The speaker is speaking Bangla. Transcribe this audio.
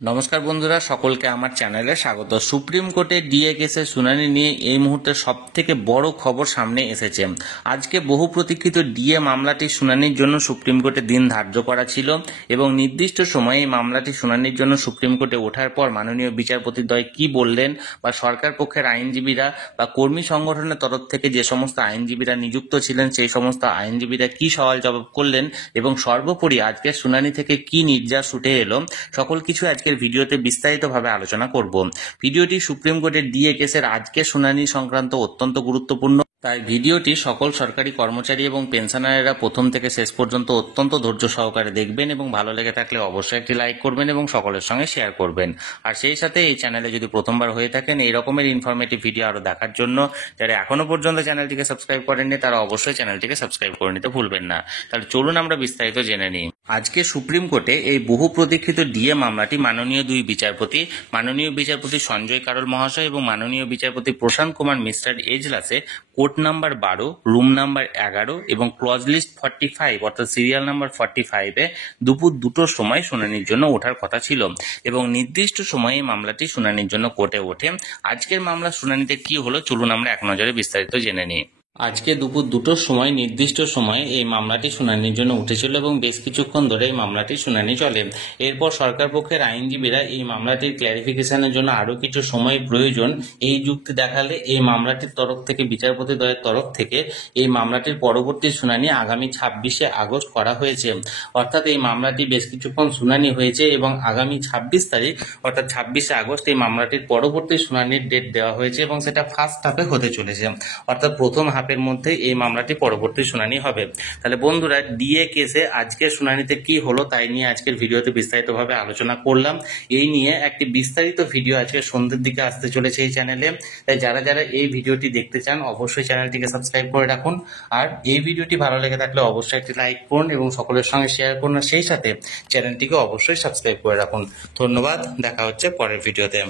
নমস্কার বন্ধুরা, সকলকে আমার চ্যানেলে স্বাগত। সুপ্রিম কোর্টে ডিএ কেসের শুনানি নিয়ে এই মুহূর্তে সবথেকে বড় খবর সামনে এসেছে। আজকে বহু প্রতীক্ষিত ডিএ মামলাটির শুনানির জন্য সুপ্রিম কোর্টে দিন ধার্য করা ছিল এবং নির্দিষ্ট সময়ে এই মামলাটি শুনানির জন্য সুপ্রিম কোর্টে ওঠার পর মাননীয় বিচারপতিদ্বয় কি বললেন বা সরকার পক্ষের আইনজীবীরা বা কর্মী সংগঠনের তরফ থেকে যে সমস্ত আইনজীবীরা নিযুক্ত ছিলেন সেই সমস্ত আইনজীবীরা কি সওয়াল জবাব করলেন এবং সর্বোপরি আজকের শুনানি থেকে কি নির্যাস উঠে এলো, সকল কিছু আজকের ভিডিওতে বিস্তারিতভাবে আলোচনা করব। ভিডিওটি সুপ্রিম কোর্টের ডিএ কেসের আজকের শুনানি সংক্রান্ত অত্যন্ত গুরুত্বপূর্ণ, তাই ভিডিওটি সকল সরকারি কর্মচারী এবং পেনশনারেরা প্রথম থেকে শেষ পর্যন্ত অত্যন্ত ধৈর্য সহকারে দেখবেন এবং ভালো লেগে থাকলে অবশ্যই একটি লাইক করবেন এবং সকলের সঙ্গে শেয়ার করবেন। আর সেই সাথে এই চ্যানেলে যদি প্রথমবার হয়ে থাকেন এই রকমের ইনফরমেটিভ ভিডিও আরো দেখার জন্য যারা এখনো পর্যন্ত চ্যানেলটিকে সাবস্ক্রাইব করেননি তারা অবশ্যই চ্যানেলটিকে সাবস্ক্রাইব করে নিতে ভুলবেন না। তাহলে চলুন আমরা বিস্তারিত জেনে নিই। আজকে সুপ্রিম কোর্টে এই বহু প্রতীক্ষিত ডিএ মামলাটি মাননীয় দুই বিচারপতি, মাননীয় বিচারপতি সঞ্জয় কারোল মহাশয় এবং মাননীয় বিচারপতি প্রশান্ত কুমার মিশ্রার এজলাসে কোর্ট নাম্বার 12, রুম নাম্বার 11 এবং ক্লজ লিস্ট 45 অর্থাৎ সিরিয়াল নাম্বার 45-এ দুপুর 2টোর সময় শুনানির জন্য ওঠার কথা ছিল এবং নির্দিষ্ট সময়ে মামলাটি শুনানির জন্য কোর্টে ওঠে। আজকের মামলা শুনানিতে কি হলো চলুন আমরা এক নজরে বিস্তারিত জেনে নিই। আজকে দুপুর 2টোর সময় নির্দিষ্ট সময়ে এই মামলাটি শুনানির জন্য উঠেছিল এবং বেশ কিছুক্ষণ ধরে এই মামলাটির শুনানি চলে। এরপর সরকার পক্ষের আইনজীবীরা এই মামলাটির ক্ল্যারিফিকেশনের জন্য আরও কিছু সময় প্রয়োজন এই যুক্তি দেখালে এই মামলাটির তরফ থেকে বিচারপতিদ্বয়ের তরফ থেকে এই মামলাটির পরবর্তী শুনানি আগামী 26শে আগস্ট করা হয়েছে। অর্থাৎ এই মামলাটি বেশ কিছুক্ষণ শুনানি হয়েছে এবং আগামী 26 তারিখ অর্থাৎ 26শে আগস্ট এই মামলাটির পরবর্তী শুনানির ডেট দেওয়া হয়েছে এবং সেটা ফার্স্ট হাফে হতে চলেছে, অর্থাৎ প্রথম হাফের মধ্যে এই মামলাটি পরবর্তী শুনানি হবে। তাহলে বন্ধুরা, ডিএ কেসে আজকের শুনানিতে কি হলো তাই নিয়ে আজকের ভিডিওতে বিস্তারিতভাবে আলোচনা করলাম। এই নিয়ে একটি বিস্তারিত ভিডিও আজকে সন্ধ্যের দিকে আসতে চলেছে এই চ্যানেলে, তাই যারা যারা এই ভিডিওটি দেখতে চান অবশ্যই চ্যানেলটিকে সাবস্ক্রাইব করে রাখুন। আর এই ভিডিওটি ভালো লেগে থাকলে অবশ্যই একটি লাইক করুন এবং সকলের সঙ্গে শেয়ার করুন, সেই সাথে চ্যানেলটিকে অবশ্যই সাবস্ক্রাইব করে রাখুন। ধন্যবাদ, দেখা হচ্ছে পরের ভিডিওতে।